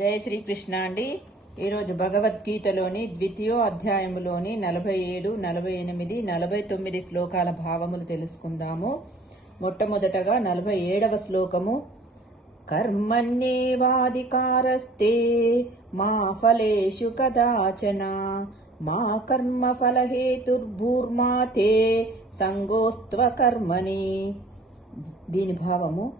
జయ శ్రీకృష్ణ అండి. ఈరోజు భగవద్గీతలోని ద్వితీయో అధ్యాయములోని నలభై ఏడు నలభై ఎనిమిది నలభై తొమ్మిది శ్లోకాల భావములు తెలుసుకుందాము. మొట్టమొదటగా నలభై ఏడవ శ్లోకము. కర్మణ్యేవాధికారస్తే మా ఫలేషు కదాచన మా కర్మ ఫలహేతుర్భూర్మాతే సంగోస్త్వ కర్మని దీని భావము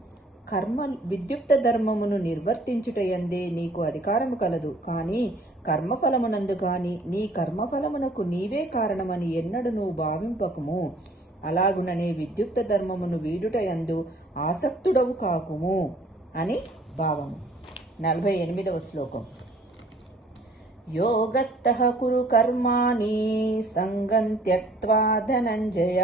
కర్మ విద్యుక్త ధర్మమును నిర్వర్తించుటయందే నీకు అధికారము కలదు. కానీ కర్మఫలమునందు కానీ నీ కర్మఫలమునకు నీవే కారణమని ఎన్నడు నువ్వు భావింపకము. అలాగుననే విద్యుక్త ధర్మమును వీడుటయందు ఆసక్తుడవు కాకుము అని భావము. నలభై ఎనిమిదవ శ్లోకం. యోగస్థ కురు కర్మాణి సంగం త్యక్వా ధనంజయ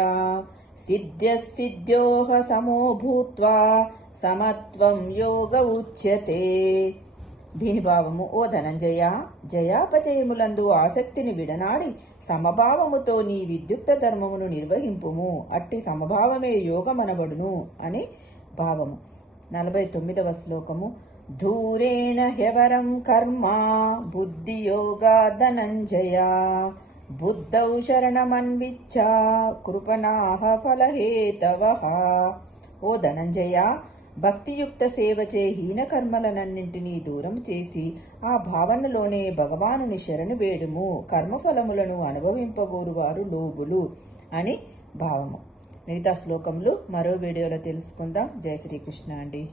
సిద్ధ్య సిద్ధ్యోహ సమో భూత్వా సమత్వం యోగ ఉచ్యతే దీని భావము ఓ ధనంజయ జయాపజయములందు ఆసక్తిని విడనాడి సమభావముతో నీ విద్యుక్త ధర్మమును నిర్వహింపుము. అట్టి సమభావమే యోగమనబడును అని భావము. నలభై తొమ్మిదవ శ్లోకము. ధూరేణ హ్యవరం కర్మ బుద్ధియోగా ధనంజయ బుద్ధౌ శరణమన్విచ్చ కృపణాహ ఫలహేతవ. ఓ ధనంజయ భక్తియుక్త సేవచే హీనకర్మలనన్నింటినీ దూరం చేసి ఆ భావనలోనే భగవానుని శరణు వేడుము. కర్మఫలములను అనుభవింపగోరువారు లోబులు అని భావము. మిగతా శ్లోకములు మరో వీడియోలో తెలుసుకుందాం. జయ శ్రీకృష్ణ అండి.